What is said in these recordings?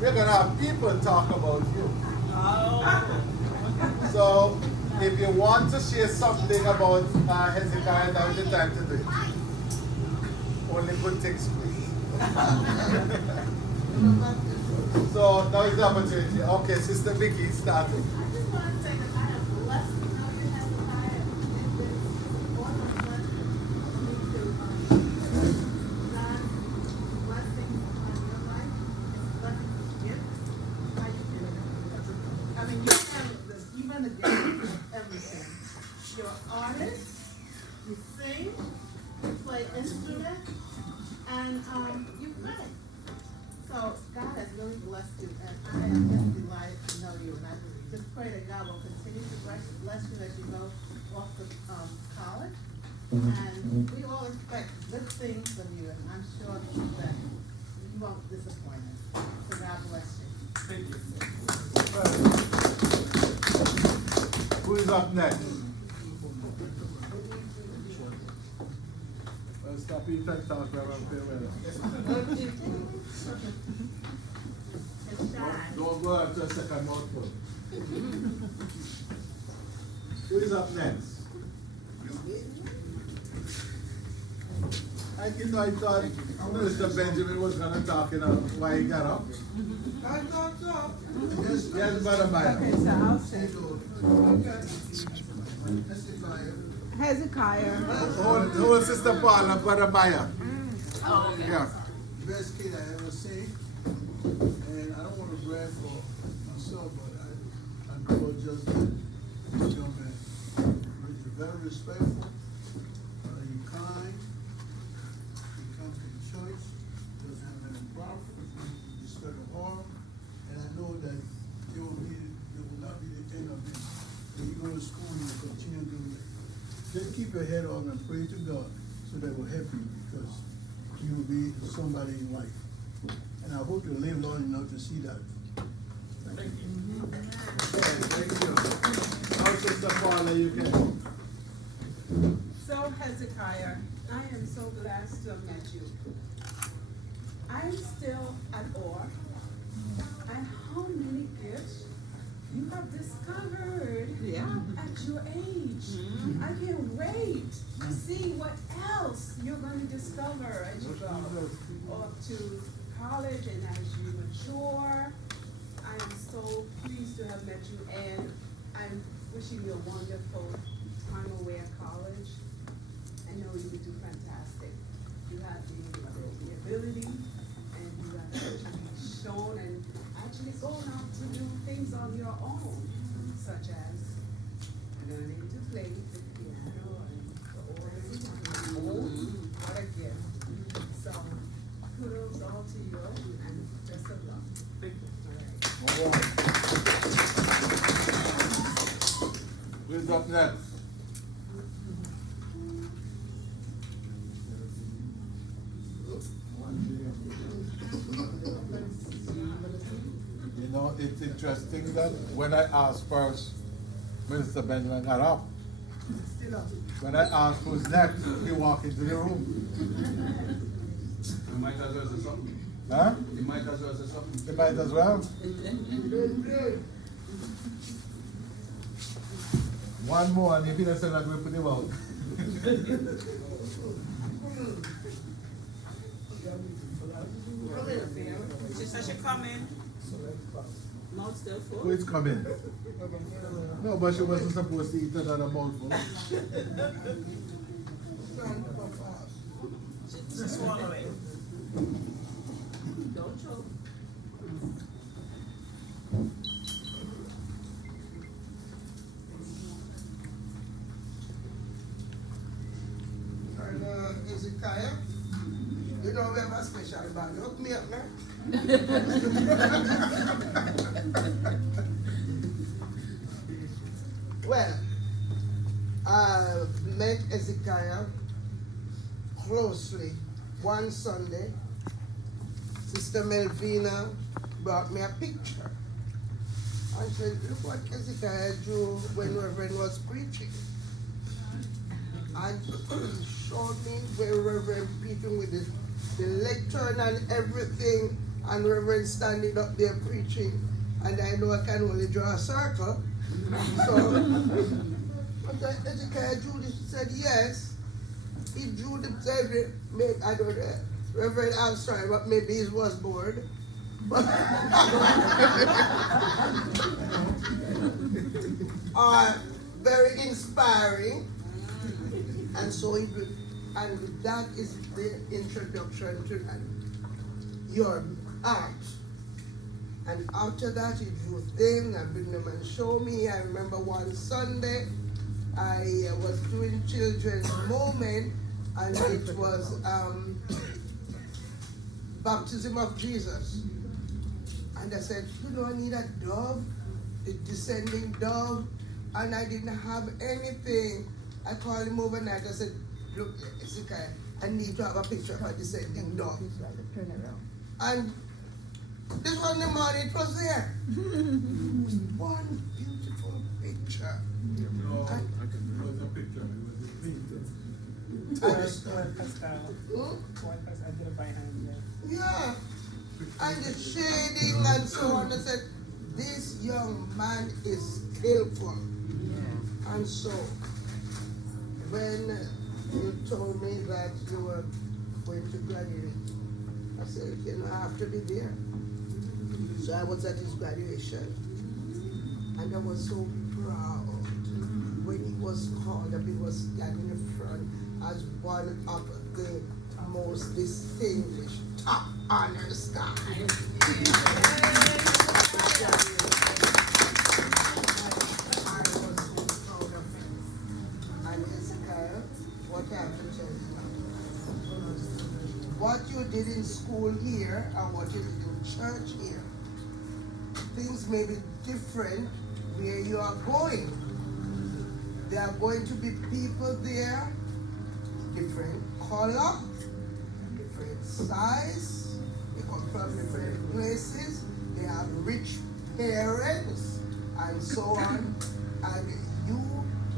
we're going to have people talk about you. Oh. So, if you want to share something about Hezekiah, now is the time to do it. Only good things, please. So, now is the opportunity. Okay, Sister Vicky, start it. I just want to say that I am blessed to know you, Hezekiah. It's been awesome blessing for me to God's blessings upon your life. It's a blessing to give. How you doing? I mean, you have even the gift of everything. You're an artist, you sing, you play instruments, and you pray. So God has really blessed you, and I am just delighted to know you. And I just pray that God will continue to bless you as you go off to college. And we all expect good things from you, and I'm sure that you won't disappoint us. So God bless you. Thank you. Who is up next? Stop eating and talk about farewell. Don't go after a second mouthful. Who is up next? I thought Minister Benjamin was going to talk, why he got up. I thought so. Yes, Brother Maya. Okay, so I'll say Hezekiah. Hezekiah. Who is Sister Paul and Brother Maya? Oh, okay. Yeah. Best kid I ever seen. And I don't want to brag for myself, but I know just that this young man. He's very respectful. He's kind. He comes to the church. Doesn't have any problem. He's scared of harm. And I know that it will not be the end of him. When you go to school, you will continue doing it. Just keep your head on and pray to God so that will help you, because you will be somebody in life. And I hope you live long enough to see that. Thank you. Thank you. Now, Sister Paula, you can. So Hezekiah, I am so glad to have met you. I am still at awe at how many gifts you have discovered at your age. I can't wait to see what else you're going to discover as you go off to college and as you mature. I am so pleased to have met you, and I'm wishing you a wonderful time away at college. I know you will do fantastic. You have the ability, and you have actually shown and actually going out to do things on your own, such as learning to play the piano and the organ. What a gift. So kudos all to you, and best of luck. All right. Who's up next? It's interesting that when I asked first, Minister Benjamin got up. When I asked who's next, he walked into the room. You might as well say something. Huh? You might as well say something. You might as well. One more, and if you don't say that, we'll put him out. Sister should come in. Mouth still full. Who is coming? No, but she wasn't supposed to eat another mouthful. Just swallow it. Don't choke. And Hezekiah, you know we have a special bag. Hook me up now. Well, I met Hezekiah closely one Sunday. Sister Melvina brought me a picture and said, look what Hezekiah drew when Reverend was preaching. And showed me where Reverend preaching with the lectern and everything. and Reverend standing up there preaching, and I know I can only draw a circle. So I said, Hezekiah drew this. He said, yes. He drew the maybe, I don't know, Reverend, I'm sorry, but maybe he was bored. But very inspiring. And so he did, and that is the introduction to your art. And after that, he drew things and bring them and show me. I remember one Sunday, I was doing children's moment, and it was baptism of Jesus. And I said, you know, I need a dove, the descending dove, and I didn't have anything. I called him overnight. I said, look, Hezekiah, I need to have a picture of a descending dove. And this one in the morning, it was there. One beautiful picture. No, it was a picture. It was a painting. Yeah. And the shading and so on. I said, this young man is skillful. And so, when you told me that you were going to graduate, I said, you know, I have to be there. So I was at his graduation, and I was so proud when he was called up. He was standing in front as one of the most distinguished top honors guys. I was so proud of him. And Hezekiah, what I have to tell you, what you did in school here and what you did in church here, things may be different where you are going. There are going to be people there, different color, different size, they come from different places, they have rich parents, and so on. And you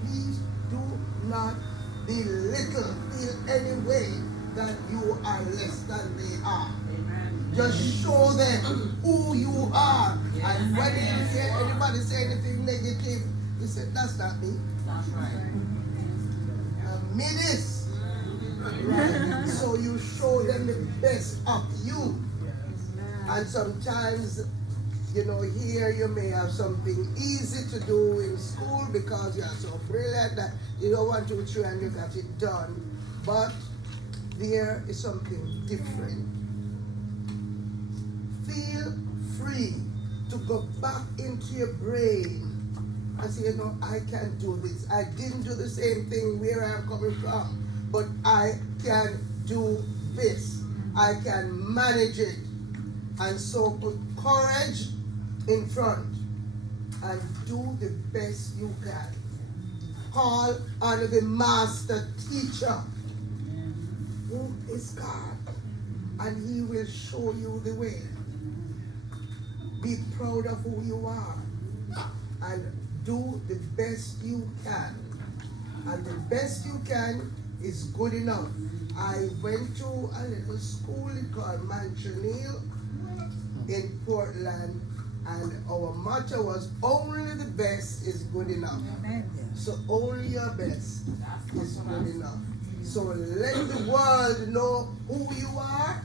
please do not belittle, feel any way that you are less than they are. Just show them who you are. And when you hear anybody say anything negative, you say, that's not me. That's right. Me this. Right. So you show them the best of you. And sometimes, you know, here you may have something easy to do in school because you are so brilliant that you don't want to try and you got it done. But there is something different. Feel free to go back into your brain and say, you know, I can do this. I didn't do the same thing where I'm coming from, but I can do this. I can manage it. And so put courage in front and do the best you can. Call on the master teacher, who is God, and he will show you the way. Be proud of who you are and do the best you can. And the best you can is good enough. I went to a little school called Manchonil in Portland, and our motto was only the best is good enough. So only your best is good enough. So let the world know who you are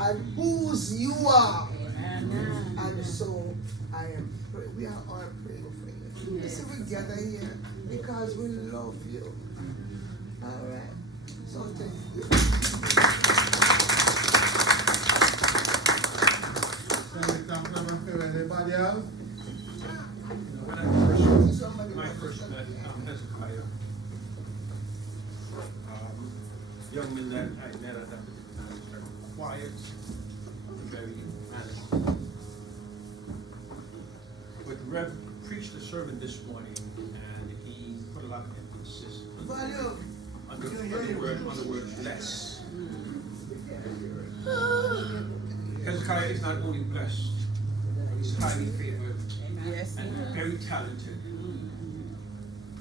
and whose you are. And so we are all praying for you. So we gather here because we love you. All right. So thank you. Anybody else? When I first met Hezekiah, young men that I met at that time was very quiet, very managed. But the Rev preached a sermon this morning, and he put a lot of emphasis on the word bless. Hezekiah is not only blessed, he's highly favored and very talented.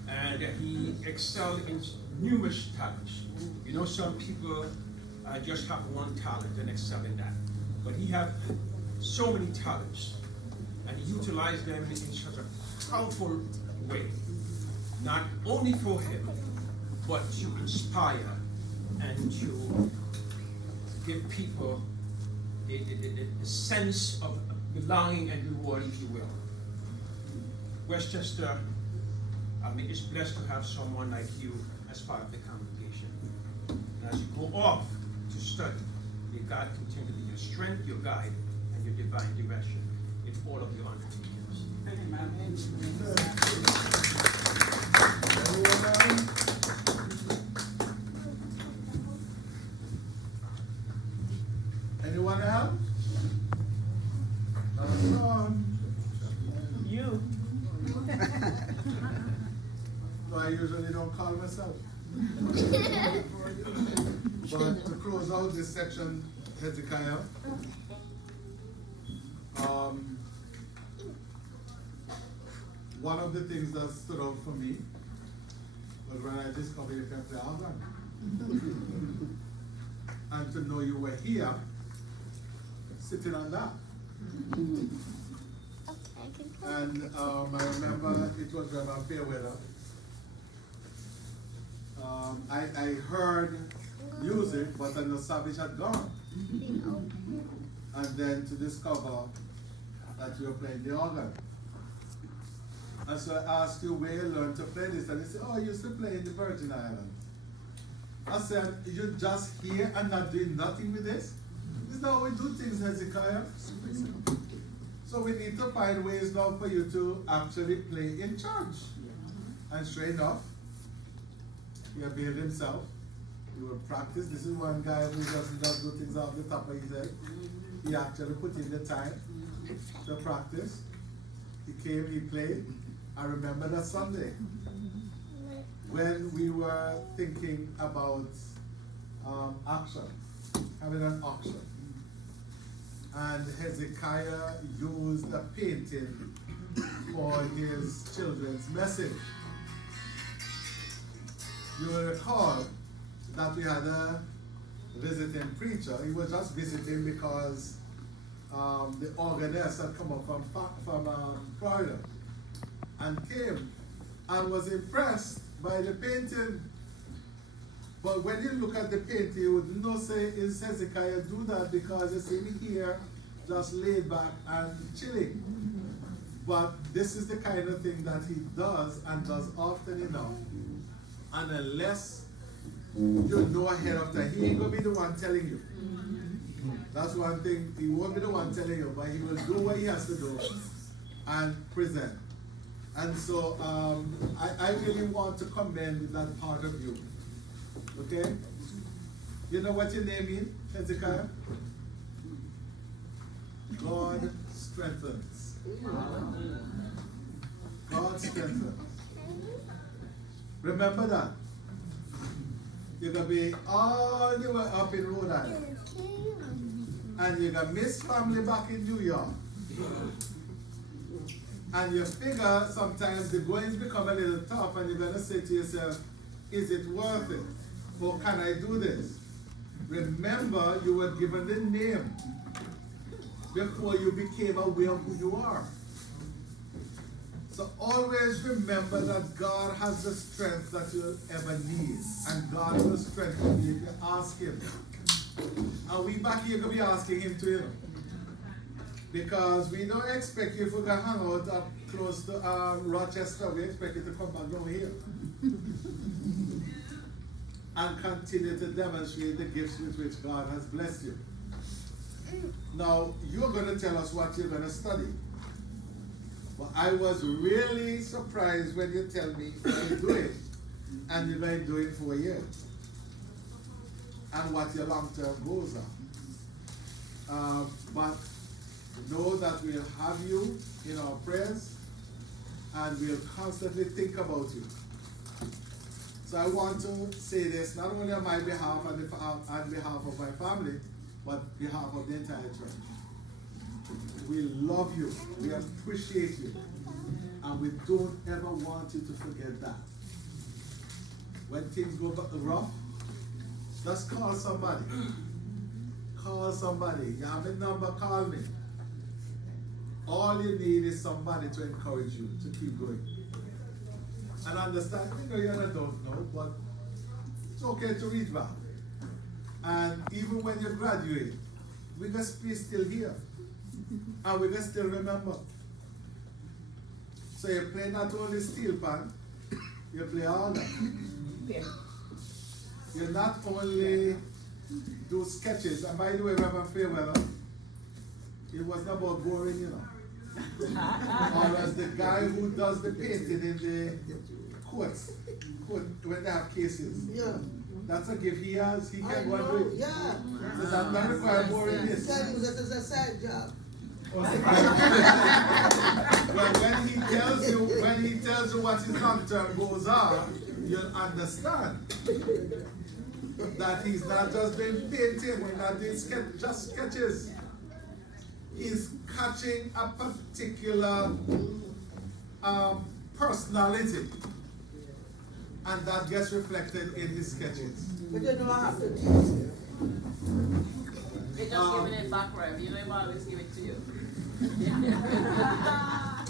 And he excelled in numerous talents. You know, some people just have one talent and excel in that. But he had so many talents and utilize them in such a powerful way, not only for him, but to inspire and to give people the sense of belonging and reward, if you will. Westchester is blessed to have someone like you as part of the congregation. And as you go off to study, may God continue to be your strength, your guide, and your divine direction in all of your undertakings. Anyone else? You. No, I usually don't call myself. But to close out this section, Hezekiah, one of the things that stood out for me was when I discovered you can play organ. And to know you were here, sitting on that. And I remember it was Reverend Fairweather. I heard music, but I know Savage had gone. And then to discover that you were playing the organ. And so I asked you where you learned to play this, and they said, oh, I used to play in the Virgin Islands. I said, you're just here and not doing nothing with this? This is not how we do things, Hezekiah. So we need to find ways now for you to actually play in church. And sure enough, he availed himself. He would practice. This is one guy who doesn't just do things off the top of his head. He actually put in the time to practice. He came, he played. I remember that Sunday when we were thinking about auction, having an auction. And Hezekiah used a painting for his children's message. You will recall that we had a visiting preacher. He was just visiting because the organist had come up from Florida and came and was impressed by the painting. But when you look at the painting, you would not say, is Hezekiah do that because you see me here just laid back and chilling. But this is the kind of thing that he does and does often enough. And unless you know ahead of time, he ain't gonna be the one telling you. That's one thing, he won't be the one telling you, but he will do what he has to do and present. And so I really want to commend that part of you. Okay? You know what your name means, Hezekiah? God strengthens. God strengthens. Remember that. You're going to be all the way up in Rhode Island. And you're going to miss family back in New York. And you figure sometimes the goings become a little tough and you're going to say to yourself, is it worth it? Or can I do this? Remember, you were given the name before you became aware of who you are. So always remember that God has the strength that you'll ever need. And God will strengthen you if you ask Him. And we back here going to be asking Him to, you know. Because we don't expect you if we're going to hang out up close to Rochester. We expect you to come back down here. And continue to demonstrate the gifts with which God has blessed you. Now, you're going to tell us what you're going to study. But I was really surprised when you tell me you're doing it, and you're going to do it for a year. And what your long-term goals are. But know that we'll have you in our prayers, and we'll constantly think about you. So I want to say this not only on my behalf and on behalf of my family, but behalf of the entire church. We love you, we appreciate you, and we don't ever want you to forget that. When things go rough, just call somebody. Call somebody. You have a number, call me. all you need is somebody to encourage you to keep going. And understand, you're an adult now, but it's okay to read back. And even when you graduate, we can be still here. And we can still remember. So you play not only steel pan, you play all that. You not only do sketches, and by the way, Reverend Fairweather, it wasn't about boring, you know. Or as the guy who does the painting in the courts, when they have cases. Yeah. That's a gift he has, he I can go and know, do it. yeah. Does that not require boringness? Tell you that is a side job. Well, when he tells you what his long-term goals are, you'll understand that he's not just been painting, he's not doing just sketches. He's catching a particular personality, and that gets reflected in his sketches. But you know I have to teach you. They're just giving it back, Rev. You know, him always give it to you.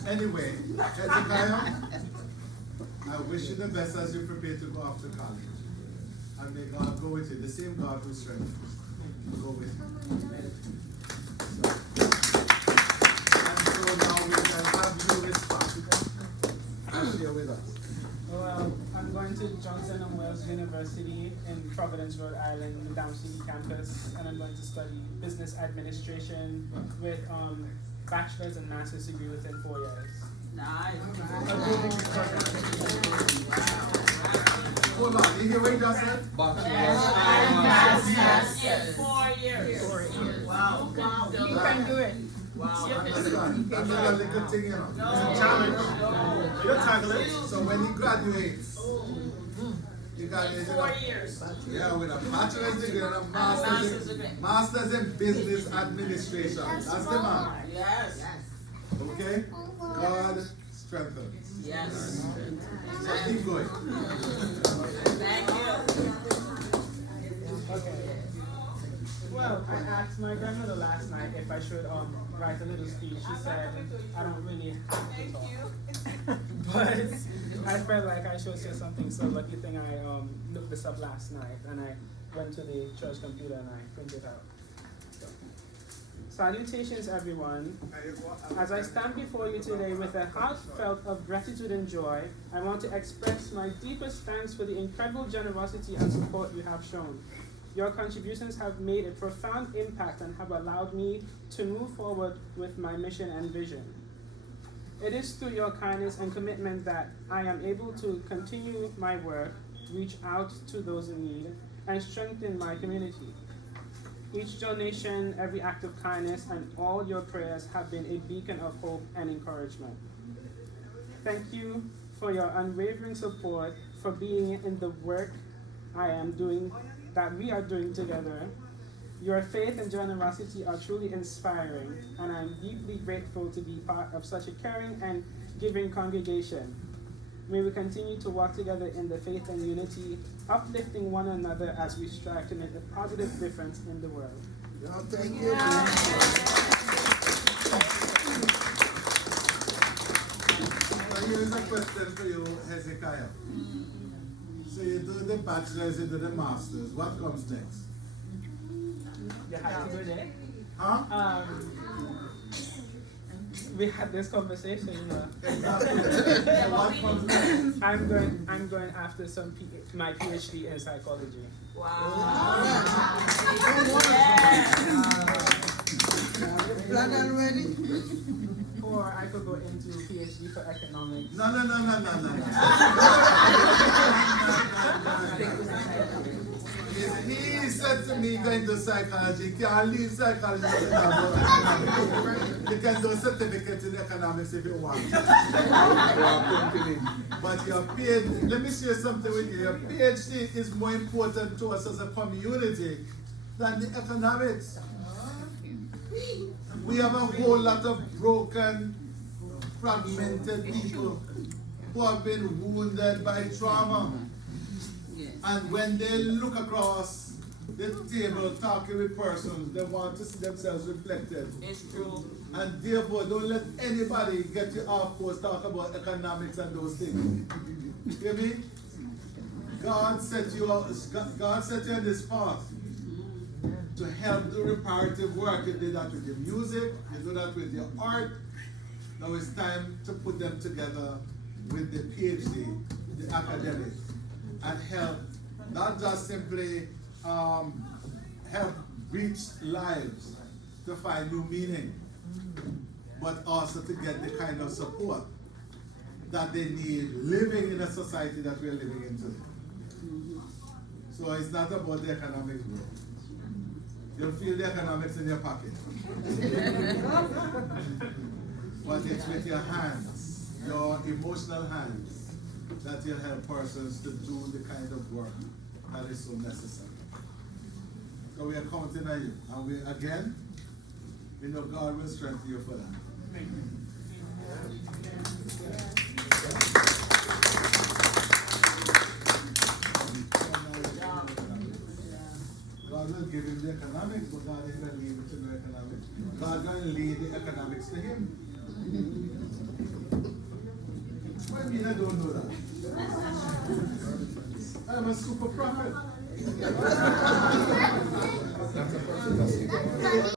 Anyway, Hezekiah, I wish you the best as you prepare to go off to college. And may God go with you, the same God who strengthens you. Go with you. And so now we can have you respond and share with us. Well, I'm going to Johnson & Wales University in Providence, Rhode Island, the Down City campus, and I'm going to study business administration with bachelor's and master's degree within 4 years. Nice. Hold on, you hear what you just said? Yes. 4 years. 4 years. Wow. You can do it. Wow. Understand? That's not a little thing, you know. It's a challenge. You're tackling. So when he graduates, he graduates 4 years. Yeah, with a bachelor's degree and a master's in business administration. That's the man. Yes. Okay? God strengthen. Yes. So keep going. Thank you. Okay. Well, I asked my grandmother last night if I should write a little speech. She said I don't really have to talk. But I felt like I should say something, so lucky thing I looked this up last night and I went to the church computer and I printed it out. So. Salutations everyone. As I stand before you today with a heartfelt of gratitude and joy, I want to express my deepest thanks for the incredible generosity and support you have shown. Your contributions have made a profound impact and have allowed me to move forward with my mission and vision. It is through your kindness and commitment that I am able to continue my work, reach out to those in need, and strengthen my community. Each donation, every act of kindness, and all your prayers have been a beacon of hope and encouragement. Thank you for your unwavering support, for being in the work that we are doing together. Your faith and generosity are truly inspiring, and I'm deeply grateful to be part of such a caring and giving congregation. May we continue to walk together in the faith and unity, uplifting one another as we strive to make a positive difference in the world. Thank you. So here is a question for you, Hezekiah. So you do the bachelor's, you do the master's. What comes next? You have to go there. Huh? We had this conversation, you know. Exactly. So what comes next? I'm going after my PhD in psychology. Wow. Plan already? Or I could go into PhD for economics. No. He said to me, going to psychology, you can't leave psychology. You can do a certificate in economics if you want. But your PhD, let me share something with you. Your PhD is more important to us as a community than the economics. We have a whole lot of broken, fragmented people who have been wounded by trauma. And when they look across the table talking with persons, they want to see themselves reflected. It's true. And therefore, don't let anybody get you off course talk about economics and those things. Hear me? God set you in this path to help do reparative work. You did that with your music, you do that with your art. Now it's time to put them together with the PhD, the academics, and help, not just simply help reach lives to find new meaning, but also to get the kind of support that they need living in a society that we're living in today. So it's not about the economics, bro. You'll feel the economics in your pocket. But it's with your hands, your emotional hands, that you'll help persons to do the kind of work that is so necessary. So we are counting on you. And we, again, we know God will strengthen you for that. God will give him the economics, but God is going to leave it to the economics. God going to lead the economics to him. What do you mean I don't know that? I'm a super prophet.